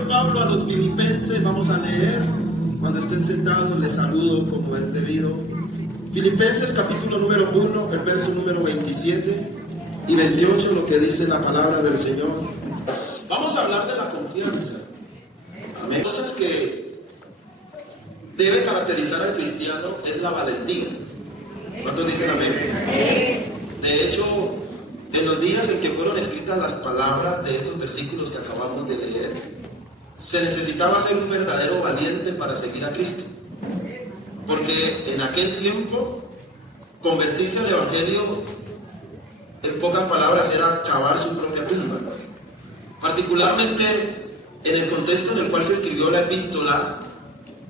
apóstol Pablo a los filipenses, vamos a leer. Cuando estén sentados les saludo como es debido. Filipenses capítulo número 1, el verso número 27 y 28, lo que dice la palabra del Señor. Vamos a hablar de la confianza. Amén. Cosas que debe caracterizar al cristiano es la valentía. ¿Cuántos dicen amén? De hecho, en los días en que fueron escritas las palabras de estos versículos que acabamos de leer, se necesitaba ser un verdadero valiente para seguir a Cristo. Porque en aquel tiempo, convertirse al Evangelio, en pocas palabras, era cavar su propia tumba. Particularmente en el contexto en el cual se escribió la epístola,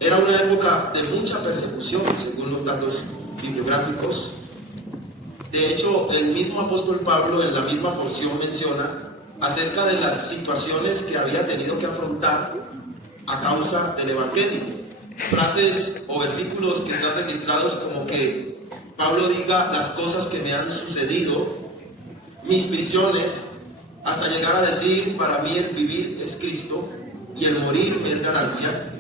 era una época de mucha persecución, según los datos bibliográficos. De hecho, el mismo apóstol Pablo en la misma porción menciona acerca de las situaciones que había tenido que afrontar a causa del Evangelio. Frases o versículos que están registrados como que Pablo diga las cosas que me han sucedido, mis prisiones, hasta llegar a decir, para mí el vivir es Cristo y el morir es ganancia.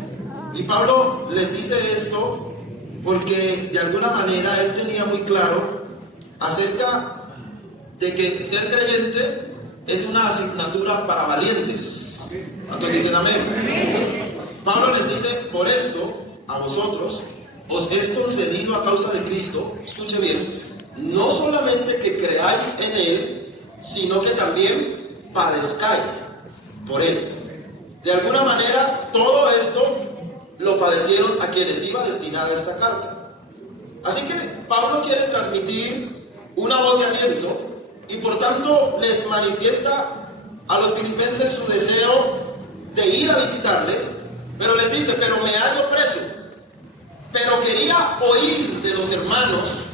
Y Pablo les dice esto porque de alguna manera él tenía muy claro acerca de que ser creyente es una asignatura para valientes. ¿Cuántos dicen amén? Pablo les dice, por esto, a vosotros, os es concedido a causa de Cristo, escuche bien, no solamente que creáis en Él, sino que también padezcáis por Él. De alguna manera, todo esto lo padecieron a quienes iba destinada esta carta. Así que Pablo quiere transmitir una voz de aliento y por tanto les manifiesta a los filipenses su deseo de ir a visitarles, pero les dice, pero me hallo preso, pero quería oír de los hermanos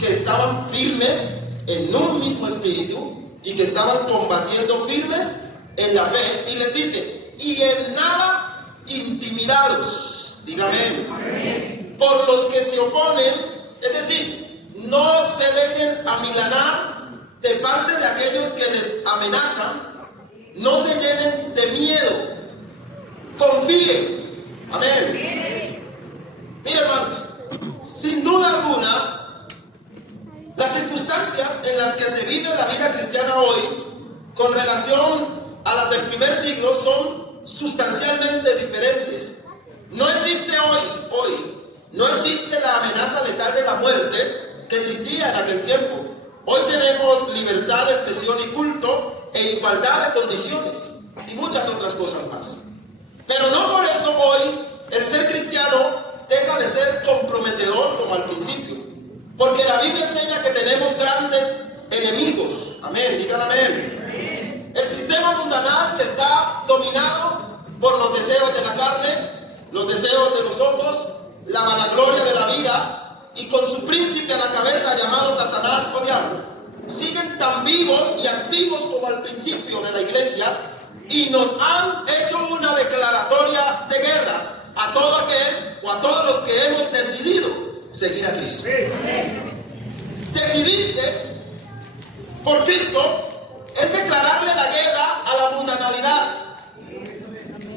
que estaban firmes en un mismo espíritu y que estaban combatiendo firmes en la fe, y les dice, y en nada intimidados, dígame, por los que se oponen, es decir, no se dejen amilanar de parte de aquellos que les amenazan, no se llenen de miedo, confíen, amén. Mira, hermanos, sin duda alguna, las circunstancias en las que se vive la vida cristiana hoy, con relación a las del primer siglo, son sustancialmente diferentes. No existe hoy, no existe la amenaza letal de la muerte que existía en aquel tiempo. Hoy tenemos libertad de expresión y culto e igualdad de condiciones y muchas otras cosas más. Pero no por eso hoy el ser cristiano deja de ser comprometedor como al principio. Porque la Biblia enseña que tenemos grandes enemigos. Amén, digan amén. El sistema mundanal que está dominado por los deseos de la carne, los deseos de los ojos, la vanagloria de la vida, y con su príncipe a la cabeza llamado Satanás o diablo, siguen tan vivos y activos como al principio de la iglesia, y nos han hecho una declaratoria de guerra a todo aquel o a todos los que hemos decidido seguir a Cristo. Decidirse por Cristo es declararle la guerra a la mundanalidad.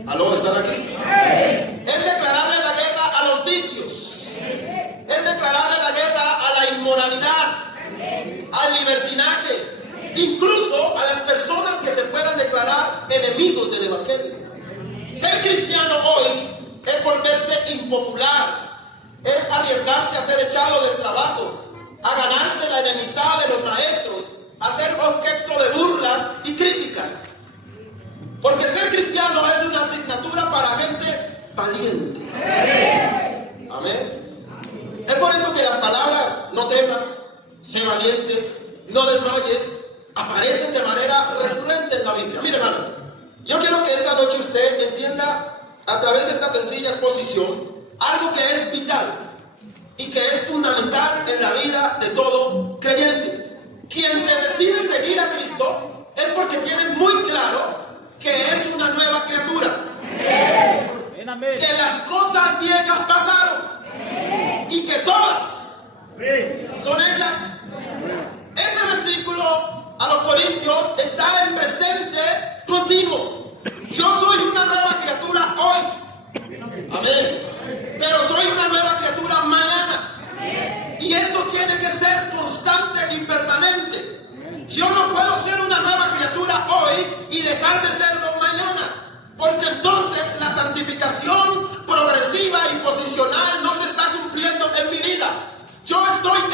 ¿Aló? ¿Están aquí? Es declararle la guerra a los vicios. Es declararle la guerra a la inmoralidad, al libertinaje, incluso a las personas que se puedan declarar enemigos del Evangelio. Ser cristiano hoy es volverse impopular, es arriesgarse a ser echado del trabajo, a ganarse la enemistad de los maestros, a ser objeto de burlas y críticas. Porque ser cristiano es una asignatura para gente valiente. Amén. Es por eso que las palabras no temas, sé valiente, no desmayes, aparecen de manera recurrente en la Biblia. Mire, hermano, yo quiero que esta noche usted entienda a través de esta sencilla exposición algo que es vital y que es fundamental en la vida de todo creyente. Quien se decide seguir a Cristo es porque tiene muy claro que es una nueva criatura, que las cosas viejas pasaron y que todas son hechas. Ese versículo a los Corintios está en presente continuo. Yo soy una nueva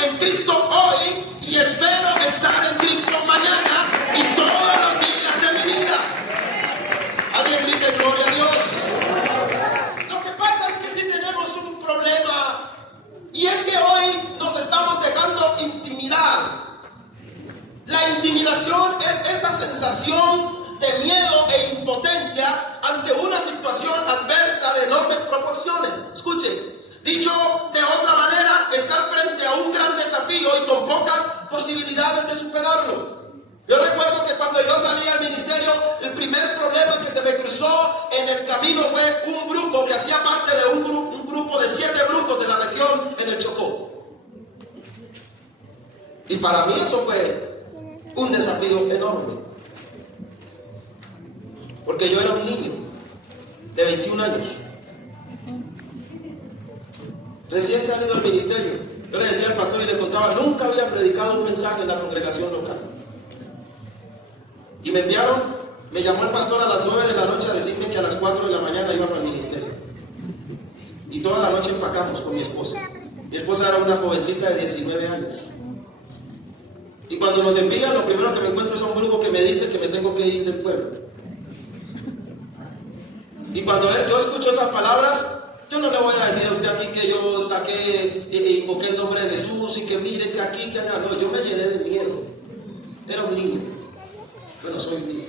en Cristo hoy y espero estar en Cristo mañana y todos los días de mi vida. Alguien grite gloria a Dios. Lo que pasa es que si tenemos un problema, y es que hoy nos estamos dejando intimidar. La intimidación es esa sensación de miedo e impotencia ante una situación adversa de enormes proporciones. Escuche, dicho de otra manera, estar frente a un gran desafío y con pocas posibilidades de superarlo. Yo recuerdo que cuando yo salí al ministerio, el primer problema que se me cruzó en el camino fue un brujo que hacía parte de un grupo de 7 brujos de la región en el Chocó. Y para mí eso fue un desafío enorme, porque yo era un niño de 21 años, recién salido del ministerio. Yo le decía al pastor y le contaba, nunca había predicado un mensaje en la congregación local. Y me llamó el pastor a las 9 de la noche a decirme que a las 4 de la mañana iba para el ministerio. Y toda la noche empacamos con mi esposa. Mi esposa era una jovencita de 19 años. Y cuando nos envían, lo primero que me encuentro es un brujo que me dice que me tengo que ir del pueblo. Y cuando yo escucho esas palabras, yo no le voy a decir a usted aquí que yo saqué e invoqué el nombre de Jesús y que mire que aquí, que allá. No, yo me llené de miedo. Era un niño. Bueno, soy un niño.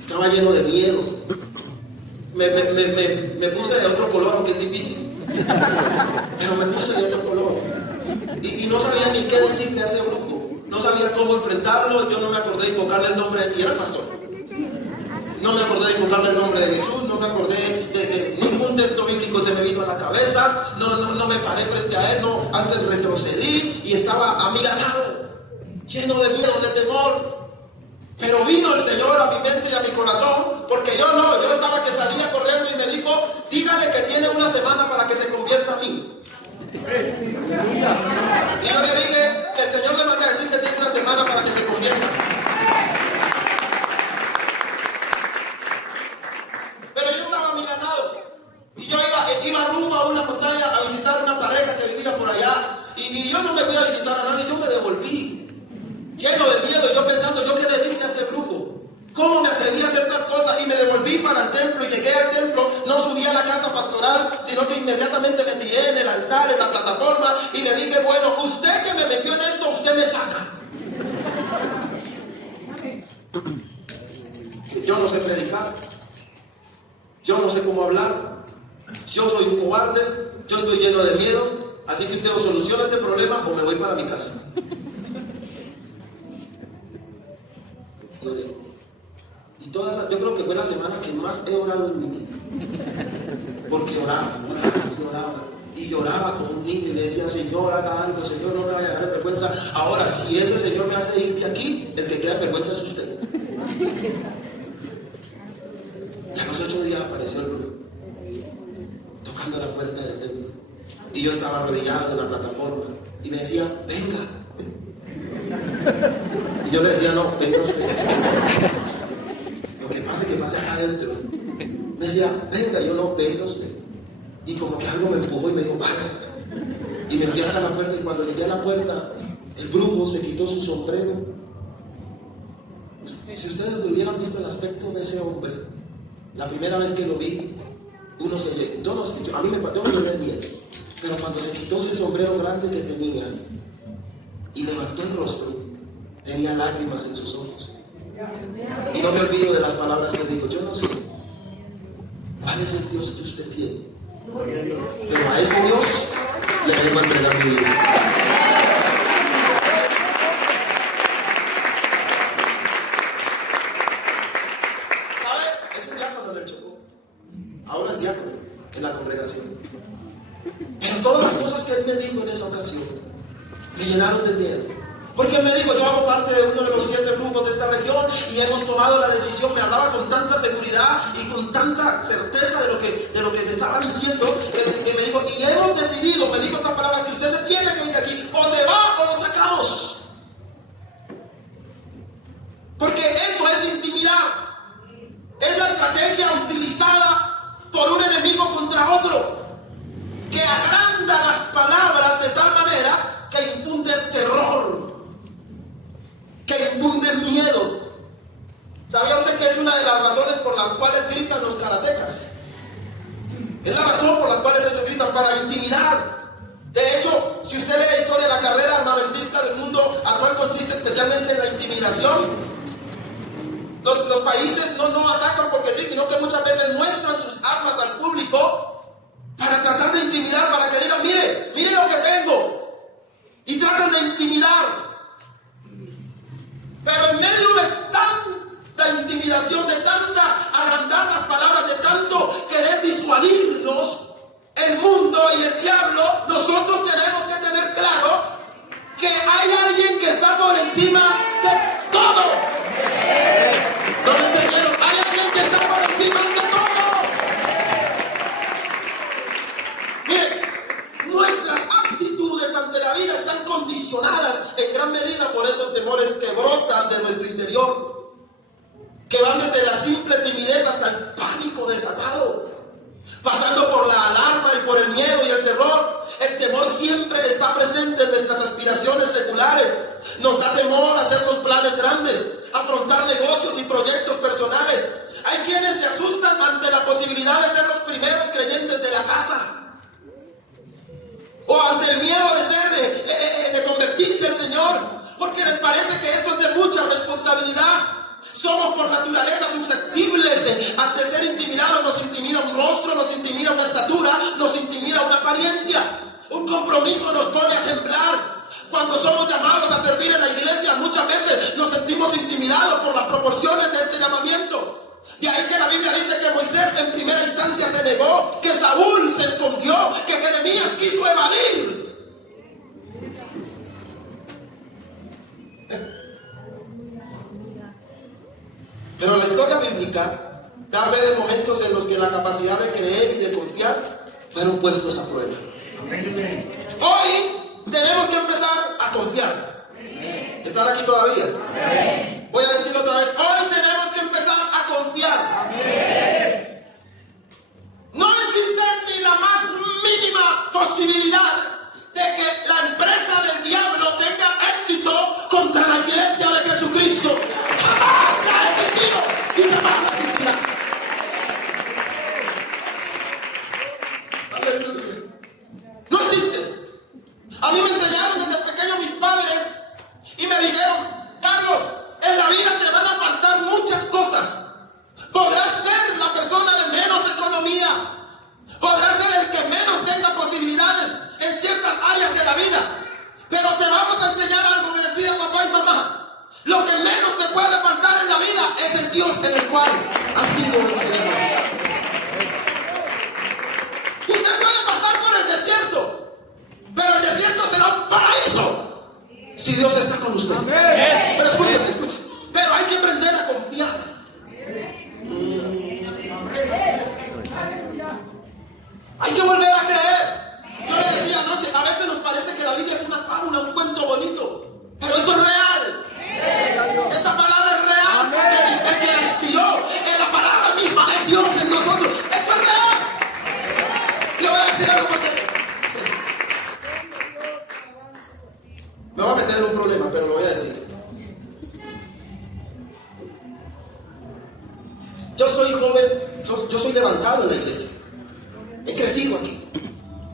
Estaba lleno de miedo. Me puse de otro color, aunque es difícil. Pero me puse de otro color. Y no sabía ni qué decirle a ese brujo. No sabía cómo enfrentarlo. Yo no me acordé de invocarle el nombre. Y era el pastor. No me acordé de invocarle el nombre de Jesús. No me acordé de ningún texto bíblico se me vino a la cabeza. No me paré frente a él. No, antes retrocedí y estaba amilanado, lleno de miedo, de temor. Pero vino el Señor a mi mente y a mi corazón, porque yo estaba que salía corriendo y me dijo, dígale que tiene una semana para que se convierta a mí. Y yo le dije que el Señor le manda a decir que tiene una semana para que se convierta. Pero yo estaba amilanado y yo iba rumbo a una montaña a visitar una pareja que vivía por allá, y yo no me fui a visitar a nadie, yo me devolví lleno de miedo, yo pensando, ¿yo qué le dije a ese brujo? ¿Cómo me atreví a hacer tal cosa? Y me devolví para el templo y llegué al templo. No subí a la casa pastoral, sino que inmediatamente me tiré en el altar, en la plataforma, y le dije, bueno, usted que me metió en esto, usted me saca. Yo no sé predicar, yo no sé cómo hablar, yo soy un cobarde, yo estoy lleno de miedo, así que usted o soluciona este problema o me voy para mi casa. Y yo creo que fue la semana que más he orado en mi vida, porque oraba y lloraba como un niño y le decía, Señor, haga algo, Señor, no me vaya a dejar en vergüenza. Ahora, si ese Señor me hace ir de aquí, el que queda en vergüenza es usted. Y a los 8 días apareció el brujo tocando la puerta del templo, y yo estaba arrodillado en la plataforma y me decía, venga. Y yo le decía, no, venga usted. Lo que pase acá adentro. Me decía, venga, yo no, venga usted. Y como que algo me empujó y me dijo, vaya. Y me fui hasta la puerta, y cuando llegué a la puerta, el brujo se quitó su sombrero. Y si ustedes hubieran visto el aspecto de ese hombre, la primera vez que lo vi, a mí me llené de miedo. Pero cuando se quitó ese sombrero grande que tenía y levantó el rostro, tenía lágrimas en sus ojos. Y no me olvido de las palabras que digo, yo no sé cuál es el Dios que usted tiene, pero a ese Dios le vengo a entregar mi vida. ¿Sabe? Es un diácono en el Chocó. Ahora es diácono en la congregación. Pero todas las cosas que él me dijo en esa ocasión me llenaron de miedo. Porque él me dijo, yo hago parte de uno de los 7 brujos de esta región y hemos tomado la decisión. Me hablaba con tanta seguridad y con tanta certeza de lo que me estaba diciendo, que me dijo, y hemos decidido, me dijo esta palabra, que usted se tiene que ir de aquí, o se va o lo sacamos. Porque eso es intimidad. Es la estrategia utilizada por un enemigo contra otro, que agranda las palabras parece que es una de las razones por las cuales gritan los karatecas. Es la razón por la cual ellos gritan, para intimidar. De hecho, si usted lee la historia de la carrera armamentista del mundo actual, consiste especialmente en la intimidación. Los países no atacan porque sí, sino que muchas veces muestran sus armas al público para tratar de intimidar, para que digan, mire lo que tengo. Y tratan de intimidar. Pero en medio de tanta intimidación, de tanta agrandar las palabras, de tanto querer disuadirnos, el mundo y el diablo, nosotros tenemos que tener claro que hay alguien que está por encima de todo. ¿No lo entendieron? Hay alguien que está por encima de todo. Miren, nuestras actitudes ante la vida están condicionadas en gran medida por esos temores que brotan de nuestro interior, que van desde la simple timidez hasta el pánico desatado, pasando por la alarma y por el miedo y el terror. El temor siempre está presente en nuestras aspiraciones seculares. Nos da temor hacernos planes grandes, afrontar negocios y proyectos personales. Hay quienes se asustan ante la posibilidad de ser los primeros creyentes de la casa, o ante el miedo de convertirse al Señor, porque les parece que esto es de mucha responsabilidad. Somos por naturaleza susceptibles ante ser intimidados. Nos intimida un rostro, nos intimida una estatura, nos intimida una apariencia. Un compromiso nos pone a temblar. Cuando somos llamados a servir en la iglesia, muchas veces nos sentimos intimidados por las proporciones de este llamamiento. De ahí que la Biblia dice que Moisés en primera instancia se negó, que Saúl se escondió, que Jeremías quiso evadir. Pero la historia bíblica da fe de momentos en los que la capacidad de creer y de confiar fueron puestos a prueba. Hoy tenemos que empezar a confiar. ¿Están aquí todavía? Voy a decirlo otra vez. Hoy tenemos que empezar a confiar. No existe ni la más mínima posibilidad de que la empresa del diablo tenga éxito contra la iglesia de Jesucristo. Jamás ha existido y jamás existirá. Aleluya. No existe. A mí me enseñaron desde pequeño mis padres y me dijeron, Carlos, en la vida te van a faltar muchas cosas. Podrás ser la persona de menos economía, podrás ser el que menos tenga posibilidades en ciertas áreas de la vida, pero te vamos a enseñar algo, me decía papá y mamá. Lo que menos te puede faltar en la vida es el Dios en el cual has sido enseñado. Usted puede pasar por el desierto, pero el desierto será un paraíso si Dios está con usted. Pero escúcheme. Pero hay que aprender a confiar. Hay que volver a creer. Yo le decía anoche, a veces nos parece que la Biblia es una fábula, un cuento bonito, pero eso es real. Esta palabra es real, porque el que la inspiró en la palabra misma es Dios en nosotros. Esto es real. Le voy a decir algo porque me voy a meter en un problema, pero lo voy a decir. Yo soy joven, yo soy levantado en la iglesia. He crecido aquí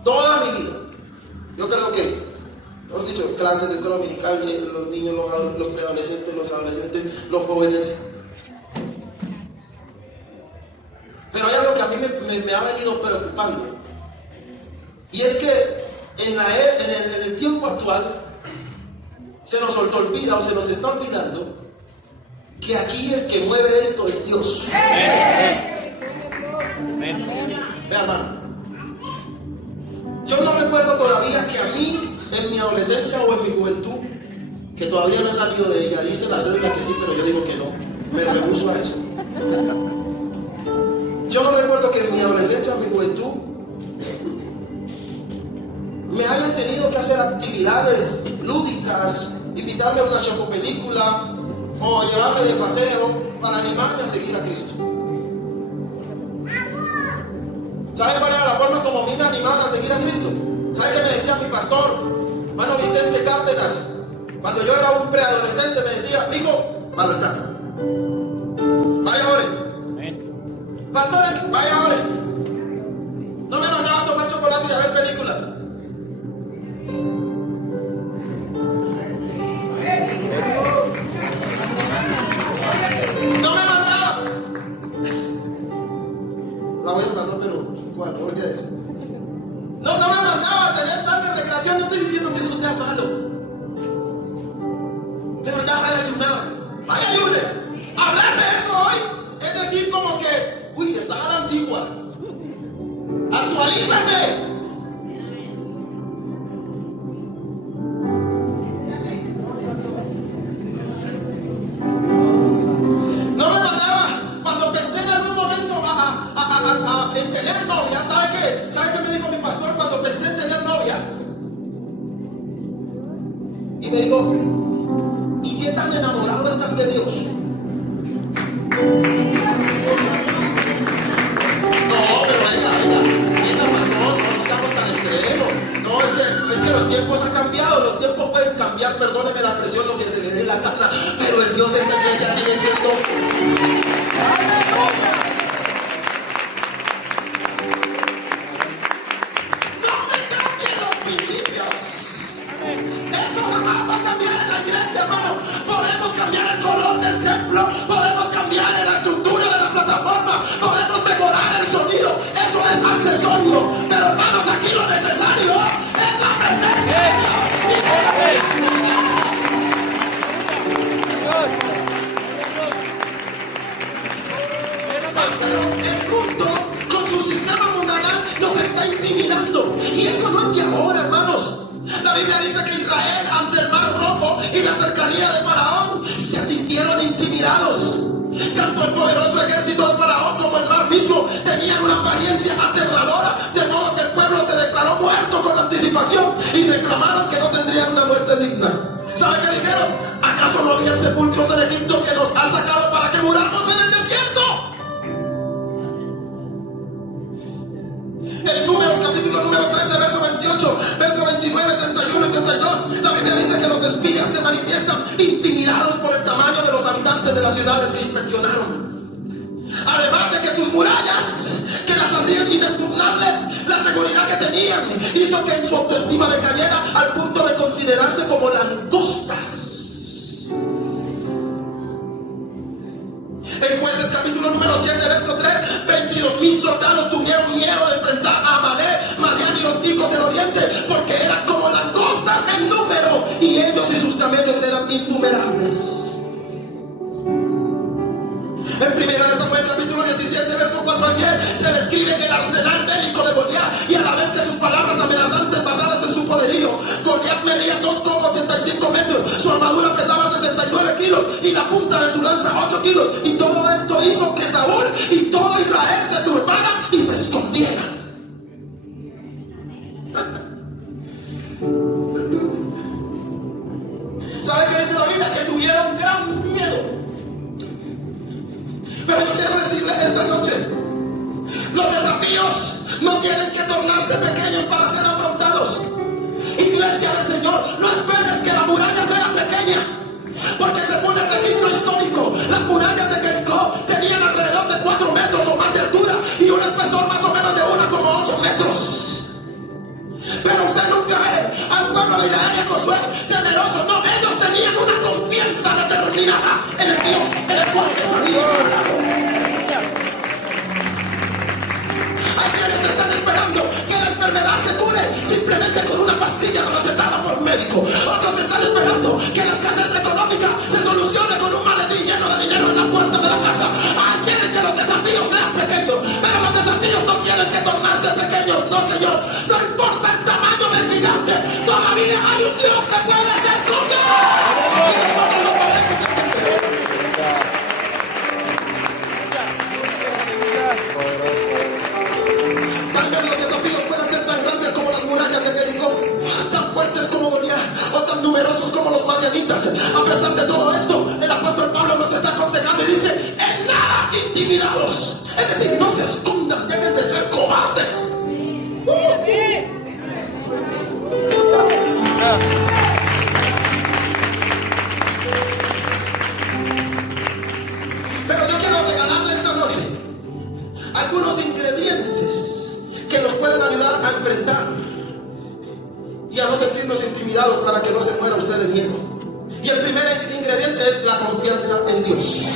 toda mi vida. Yo creo que, mejor dicho, clases de escuela dominical, los niños, los preadolescentes, los adolescentes, los jóvenes. Pero hay algo que a mí me ha venido preocupando. Y es que en el tiempo actual se nos olvida o se nos está olvidando que aquí el que mueve esto es Dios. Ve, hermano. Yo no recuerdo todavía que a mí, en mi adolescencia o en mi juventud, que todavía no he salido de ella, dice la cédula que sí, pero yo digo que no. Me rehúso a eso. Yo no recuerdo que en mi adolescencia o en mi juventud me hayan tenido que hacer actividades lúdicas, invitarme a una chocopelícula o llevarme de paseo para animarme a seguir a Cristo. ¿Saben cuál era la forma como a mí me animaban a seguir a Cristo? ¿Saben qué me decía mi pastor, hermano Vicente Cárdenas? Cuando yo era un preadolescente me decía, hijo, para el altar. Vaya Pastores, vaya ahora. No me mandaba a tomar chocolate y a ver películas. No me mandaba. La voy a mandar, pero bueno, voy a decir. No me mandaba a tener tarde de recreación. No estoy diciendo que eso sea malo. Me mandaba a ayunar. Vaya ayune. Hablar de eso hoy es decir como que, uy, está a la antigua. Actualízate. No me mandaba cuando pensé en algún momento en tener novia. ¿Sabe qué me dijo mi pastor cuando pensé en tener novia? Y me dijo, ¿y qué tan enamorado estás de Dios? No, pero venga, pastor, no seamos tan extremos. No, es que los tiempos han cambiado, los tiempos pueden cambiar, perdóneme la presión, lo que se le dé la gana, pero el Dios de esta iglesia sigue siendo. No me cambien los principios. Eso jamás va a cambiar en la iglesia, hermano. Podemos cambiar el color del templo, podemos cambiar en la estructura de la plataforma, podemos mejorar el sonido. Eso es accesorio, pero hermanos, aquí lo necesario es la presencia de Dios. Pero el mundo con su sistema mundanal nos está intimidando, y eso no es de ahora, hermanos. La Biblia dice que Israel, ante el mar rojo y la cercanía de Faraón, se sintieron intimidados. Tanto el poderoso ejército de Faraón como el mar mismo tenían una apariencia aterradora, de modo que el pueblo se declaró muerto con anticipación y reclamaron que no tendrían una muerte digna. ¿Sabe qué dijeron? ¿Acaso no habían sepulcros en Egipto que nos ha sacado para que muramos en el desierto? En Números capítulo número 13, verso 28, verso 29, 31 y 32, la Biblia dice que los espías se manifiestan intimidados por el tamaño de los habitantes de las ciudades que inspeccionaron. Además de que sus murallas, que las hacían inexpugnables, la seguridad que tenían hizo que en su autoestima decayera al punto de considerarse como langostas. En Jueces capítulo número 7, verso 3, 22,000 soldados tuvieron miedo de enfrentar a Amalek, Madián y los hijos del oriente, porque eran como langostas en número, y ellos y sus camellos eran innumerables. En 1 Samuel capítulo 17, verso 4 al 10, se describe el arsenal bélico de Goliat, y a la vez que sus palabras amenazantes basadas en su poderío. Goliat medía 2,85 metros, su armadura pesaba 69 kilos y la punta de su lanza 8 kilos, y todo esto hizo que Saúl y todo Israel se turbaran y se escondieran. ¿Sabe qué dice la Biblia? Que tuvieron gran miedo. Pero yo quiero decirle esta noche, los desafíos no tienen que tornarse pequeños para ser afrontados. Iglesia del Señor, no esperes que la muralla sea pequeña, porque según el registro histórico, las murallas de Jericó tenían alrededor de 4 metros o más de altura y un espesor más o menos de 1,8 metros. Pero usted nunca ve al pueblo de Israel y a Josué temeroso. No, ellos tenían una confianza determinada en el Dios en el cual les había hablado. Hay quienes están esperando que la enfermedad se cure simplemente con una pastilla recetada por médico. Otros están esperando que la escasez económica se solucione con un maletín lleno de dinero en la puerta de la casa. Hay quienes que los desafíos sean pequeños, pero los desafíos no tienen que tornarse pequeños. No, Señor, no importa el tamaño del gigante, todavía hay un Dios que puede hacer cosas que nosotros no podemos entender. Tal vez los desafíos puedan ser tan grandes como las murallas de Jericó, tan fuertes como Goliat o tan numerosos como los madianitas. A pesar de todo esto, el apóstol Pablo nos está aconsejando y dice: en nada intimidados. Es decir, no se escondan, dejen de ser cobardes. Pero yo quiero regalarle esta noche enfrentar y a no sentirnos intimidados para que no se muera usted de miedo. Y el primer ingrediente es la confianza en Dios.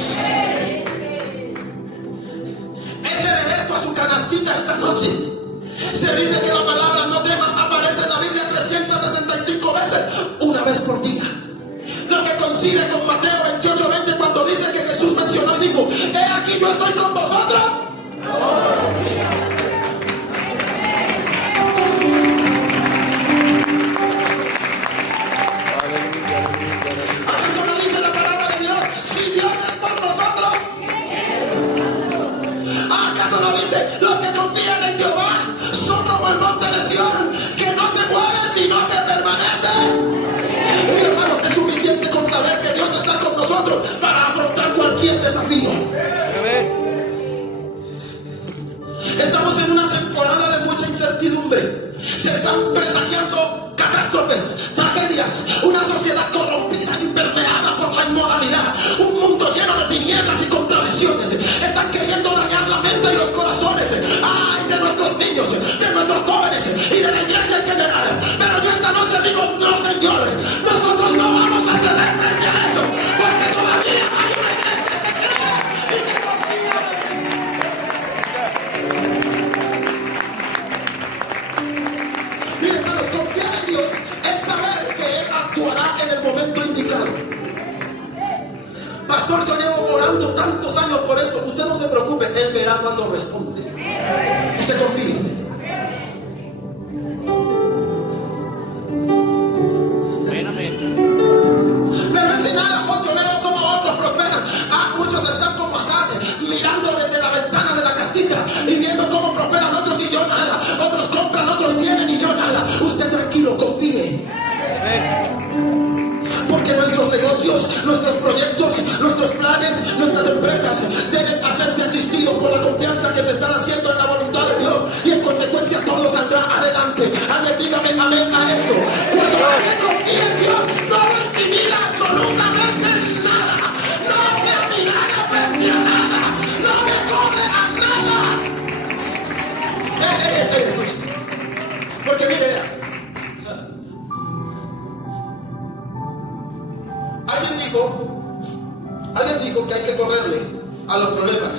Échele esto a su canastita esta noche. Se dice que la palabra no temas aparece en la Biblia 365 veces, una vez por día. Lo que coincide con Mateo 28:20 cuando dice que Jesús mencionó, dijo: he aquí yo estoy con vosotros. ¿Acaso no dice la palabra de Dios? Si Dios es por nosotros, ¿acaso no dice los que confían en Jehová son como el monte de Sión, que no se mueve sino que permanece? Mira, hermanos, es suficiente con saber que Dios está con nosotros para afrontar cualquier desafío. Estamos en una temporada de mucha incertidumbre. Se están presagiando catástrofes, tragedias, una sociedad corrompida y permeada por la inmoralidad, un mundo lleno de tinieblas y contradicciones. Están queriendo dañar la mente y los corazones, ay, de nuestros niños, de nuestros jóvenes y de la iglesia en general. Pero yo esta noche digo: no, Señor, nosotros no vamos a ceder frente a eso, porque todavía hay una iglesia que cree y que confía. Y hermanos, confiar en Dios es saber que Él actuará en el momento indicado. Pastor, yo llevo orando tantos años por esto. Usted no se preocupe, Él verá cuando responde. Usted confía. Pero es de nada, yo veo como otros prosperan. Muchos están como Asad, mirando desde la ventana de la casita y viendo cómo prosperan otros y yo nada. Otros compran, otros tienen y yo nada. Usted tranquilo, confíe. Porque nuestros negocios, nuestros proyectos, nuestros planes, nuestras empresas deben hacerse asistidos por la confianza que se están haciendo en la voluntad de Dios. Y en consecuencia todo saldrá adelante. Alguien dígame amén a eso. Cuando alguien confía en Dios, no lo intimida absolutamente nada. No se amilana frente a nada. No le corre a nada. Escuche. Porque mire, vea. Alguien dijo que hay que correrle a los problemas.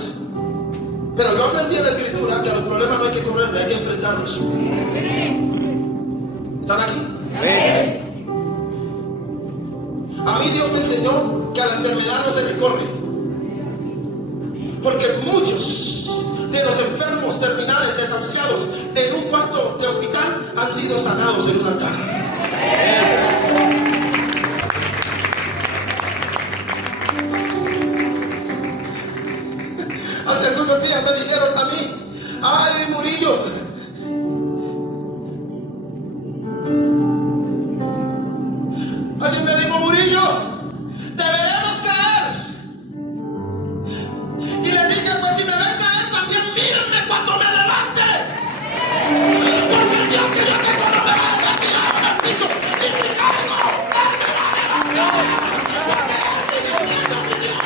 Pero yo aprendí en la escritura que a los problemas no hay que correrle, hay que enfrentarlos. ¿Están aquí? A mí Dios me enseñó que a la enfermedad no se le corre. Porque muchos de los enfermos terminales desahuciados en un cuarto de hospital han sido sanados en un altar. Hace algunos días me dijeron a mí: ay, Murillo, alguien me dijo: Murillo, deberemos caer. Y le dije: pues si me ven caer también mírenme cuando me levante, porque el Dios que yo tengo no me va a dejar tirado en el piso. Y si caigo, Él me va a levantar, porque Él sigue siendo mi Dios.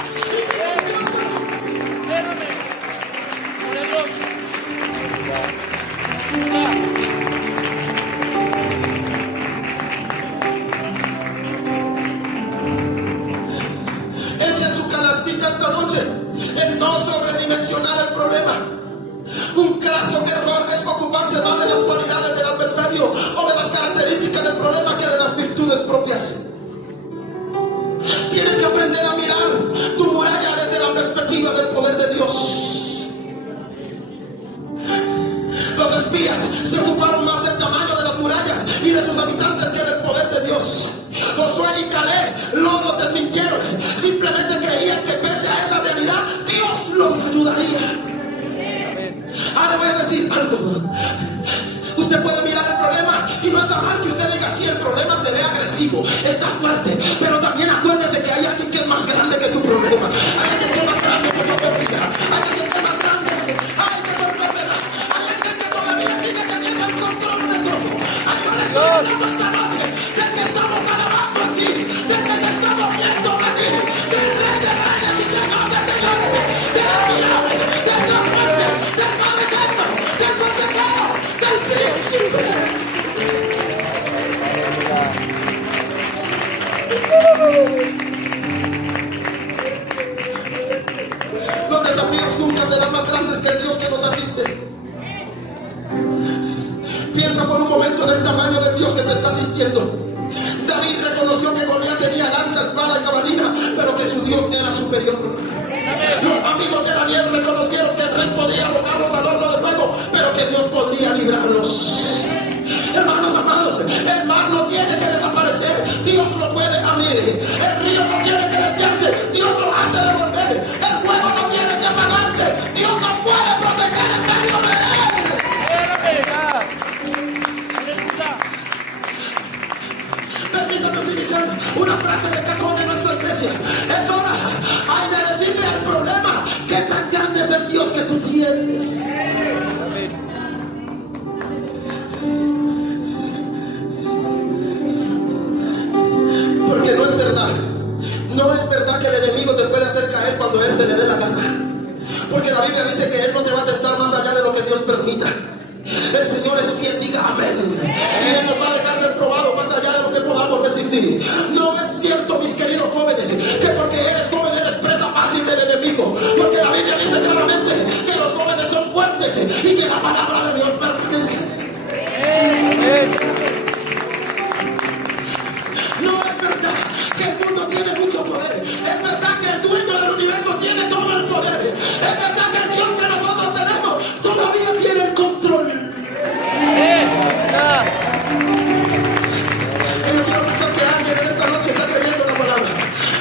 Porque la Biblia dice que Él no te va a tentar más allá de lo que Dios permita. El Señor es fiel, diga amén. Y Él nos va a dejar ser probado más allá de lo que podamos resistir. No es cierto, mis queridos jóvenes, que porque eres joven eres presa fácil del enemigo. Porque la Biblia dice claramente que los jóvenes son fuertes y que la palabra de Dios permanece. No es verdad que el mundo tiene mucho poder. Es verdad que el dueño del universo tiene todo el poder. Es verdad que el Dios que nosotros tenemos todavía tiene el control. Y yo quiero pensar que alguien en esta noche está creyendo la palabra.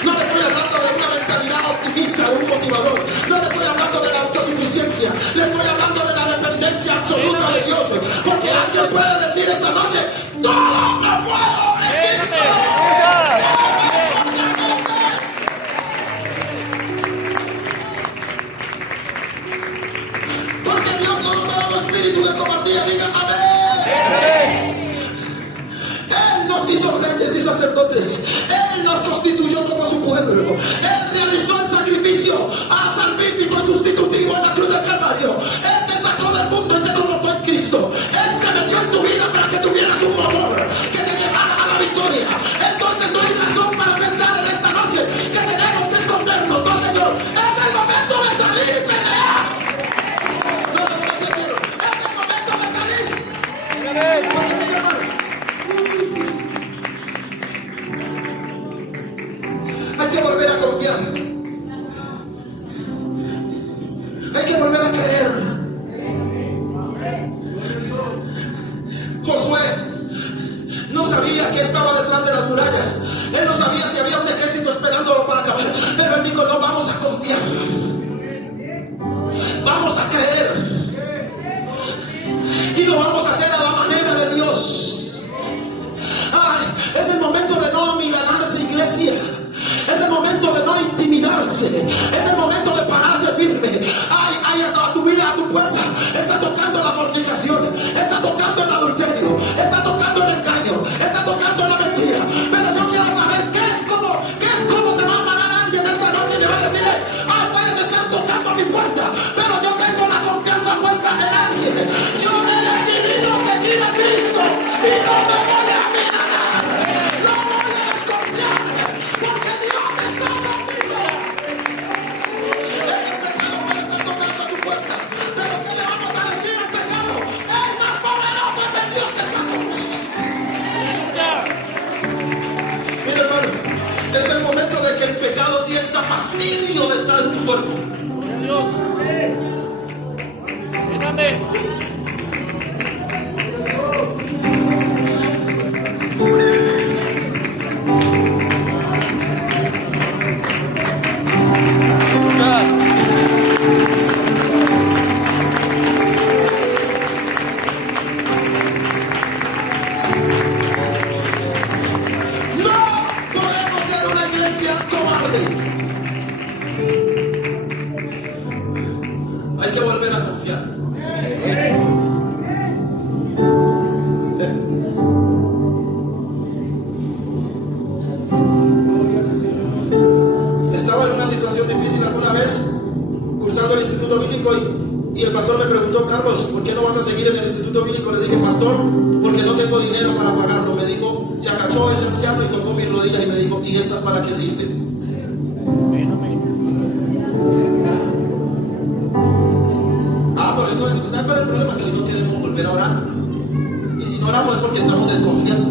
No le estoy hablando de una mentalidad optimista, de un motivador. No le estoy hablando de la autosuficiencia. Le estoy hablando de la dependencia absoluta de Dios. Porque alguien puede decir esta noche: todo lo puedo en Cristo. Porque Dios no nos ha dado espíritu de cobardía. Diga amén. Él nos hizo reyes y sacerdotes. Él nos constituyó como su pueblo. Él realizó el sacrificio salvífico y sustitutivo en la cruz del Calvario. Él te sacó del mundo y te colocó en Cristo. Él se metió en tu vida para que tuvieras un motor que te llevara a la victoria. Entonces no hay razón para pensar en esta noche que tenemos que escondernos. No, Señor, es el momento de salir y pelear. No entiendo. Es el momento de salir. Porque mi hermano, hay que volver a confiar. Hay que volver a creer. Josué no sabía que estaba detrás de las murallas. Él no sabía si había un ejército esperándolo para acabar. Pero él dijo: no, vamos a confiar. Vamos a creer. Y lo vamos a hacer a la manera de Dios. Ay, es el momento de no amilanarse, iglesia. Es el momento de no intimidarse. Es el momento de pararse firme. Ay, a tu vida, a tu puerta está tocando la fornicación, está tocando el adulterio, está tocando el engaño, está tocando la mentira. Pero yo quiero saber qué es como se va a parar alguien esta noche y le va a decir: ay, puedes estar tocando mi puerta, pero yo tengo la confianza puesta en alguien. Yo he decidido seguir a Cristo y no me voy a mirar. No voy a desconfiar, porque Dios está conmigo. El pecado puede estar tocando a tu puerta, pero ¿qué le vamos a decir al pecado? El más poderoso es el Dios que está con nosotros. Mira, hermano, es el momento de que el pecado sienta fastidio de estar en tu cuerpo. Dios. Amén. Hay que volver a confiar. Estaba en una situación difícil alguna vez, cursando el instituto bíblico, y el pastor me preguntó: Carlos, ¿por qué no vas a seguir en el instituto bíblico? Le dije: pastor, porque no tengo dinero para pagarlo. Me dijo, se agachó ese anciano y tocó mis rodillas y me dijo: ¿y estas para qué sirven? Entonces, ¿sabes cuál es el problema? Que hoy no queremos volver a orar. Y si no oramos es porque estamos desconfiando,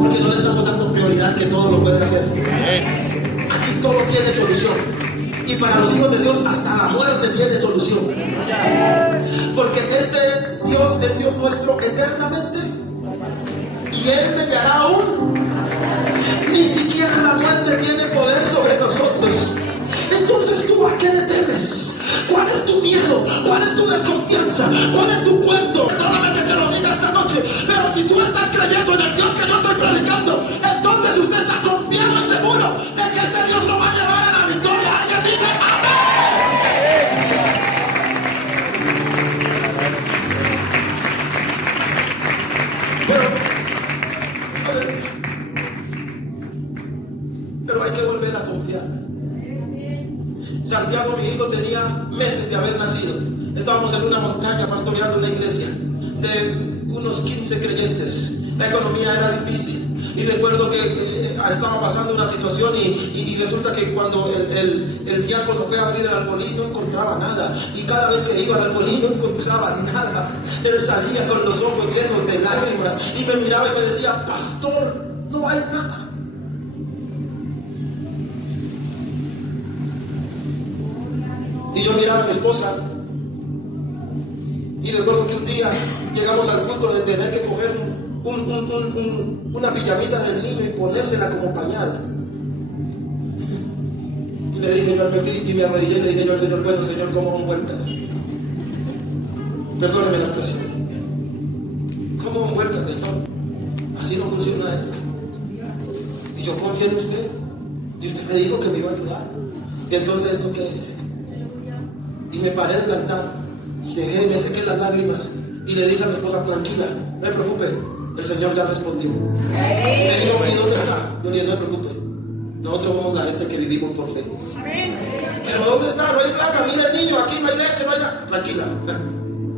porque no le estamos dando prioridad que todo lo puede hacer. Aquí todo tiene solución. Y para los hijos de Dios hasta la muerte tiene solución. Porque este Dios es Dios nuestro eternamente. Y Él me guiará aún. Ni siquiera la muerte tiene poder sobre nosotros. Entonces, ¿tú a qué le temes? ¿Cuál es tu miedo? ¿Cuál es tu desconfianza? ¿Cuál es tu cuento? Perdóname que te lo diga esta noche, pero si tú estás creyendo en el Dios que yo estoy predicando, entonces usted está confiado y seguro de que este Dios lo va a llevar a la victoria. Alguien diga amén. meses de haber nacido. Estábamos en una montaña pastoreando una iglesia de unos 15 creyentes. La economía era difícil. Y recuerdo que estaba pasando una situación y resulta que cuando el diácono fue a abrir el arbolí no encontraba nada. Y cada vez que iba al arbolí no encontraba nada. Él salía con los ojos llenos de lágrimas y me miraba y me decía: pastor, no hay nada. Y yo miraba a mi esposa y recuerdo que un día llegamos al punto de tener que coger una pijamita del niño y ponérsela como pañal. Y le dije yo, y me arrodillé y le dije yo al Señor: bueno, Señor, ¿cómo muertas? Perdóneme la expresión. ¿Cómo muertas, Señor? Así no funciona esto. Y yo confío en usted. Y usted me dijo que me iba a ayudar. Y entonces, ¿esto qué es? Y me paré del altar y me sequé las lágrimas y le dije a mi esposa: tranquila, no me preocupe, el Señor ya respondió. Y me dijo: ¿y dónde está? Yo le dije: no me preocupe, nosotros somos la gente que vivimos por fe. Pero ¿dónde está? No hay plata, mira el niño, aquí no hay leche, no hay nada. Tranquila,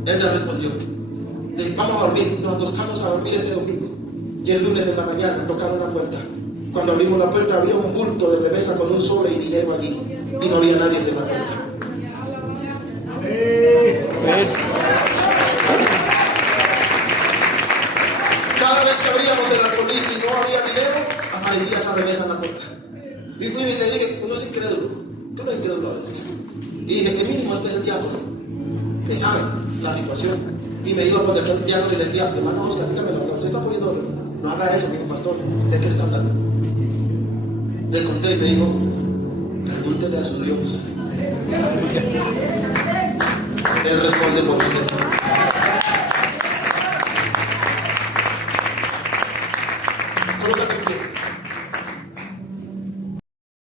él ya respondió. Le dije: vamos a dormir. Nos acostamos a dormir ese domingo y el lunes en la mañana tocaron la puerta. Cuando abrimos la puerta había un bulto de remesa con un sobre y dinero allí y no había nadie en la puerta. Cada vez que abríamos el arbolí y no había dinero, aparecía esa remesa en la puerta. Y fui y le dije: uno es incrédulo, que uno es incrédulo a veces. Y dije: que mínimo este es el diácono, que sabe la situación. Y me iba a poner el diácono y le decía: hermano Oscar, dígame la verdad, usted está poniendo oro. No haga eso, mi pastor, ¿de qué está hablando? Le conté y me dijo: pregúntele a su Dios. Él responde por usted.